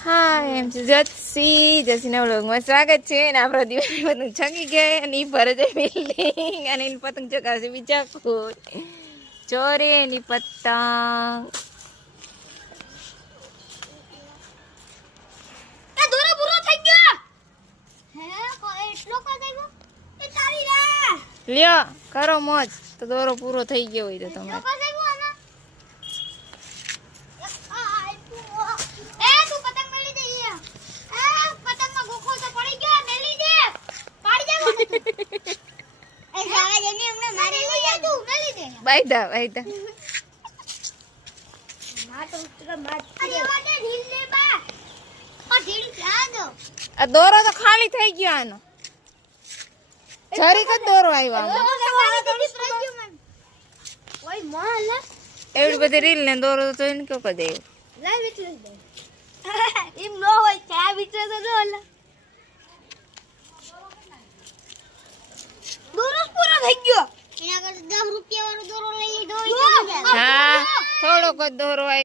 હા એમ છે જસીના વ્લોગમાં સ્વાગત છે અને આપણો દિવાળી પતંગ છગી ગયા અને ઈ ભરે છે બિલ્ડિંગ અને એની પતંગ ચગાવશે બીજા કોઈ ચોરે એની પતંગ એ દોરો પૂરો થઈ ગયો હે એટલો કો દેગો એ તારી રે લ્યો કરો મોજ તો દોરો પૂરો થઈ ગયો હોય તો તમારે બાયદા આ દોરો તો ખાલી થઈ ગયો આનો જરીક જ દોરો આવ્યો એવડી બધી રીલ ને દોરો તો એને કયો કરી દેવો એમ નો હોય ચા વિચરે તો જો અલા દોરો પૂરો થઈ ગયો એના કરતા 10 રૂપિયા વાળો દોરો લઈ લીધો હા થોડોક જ દોરો આવ્યો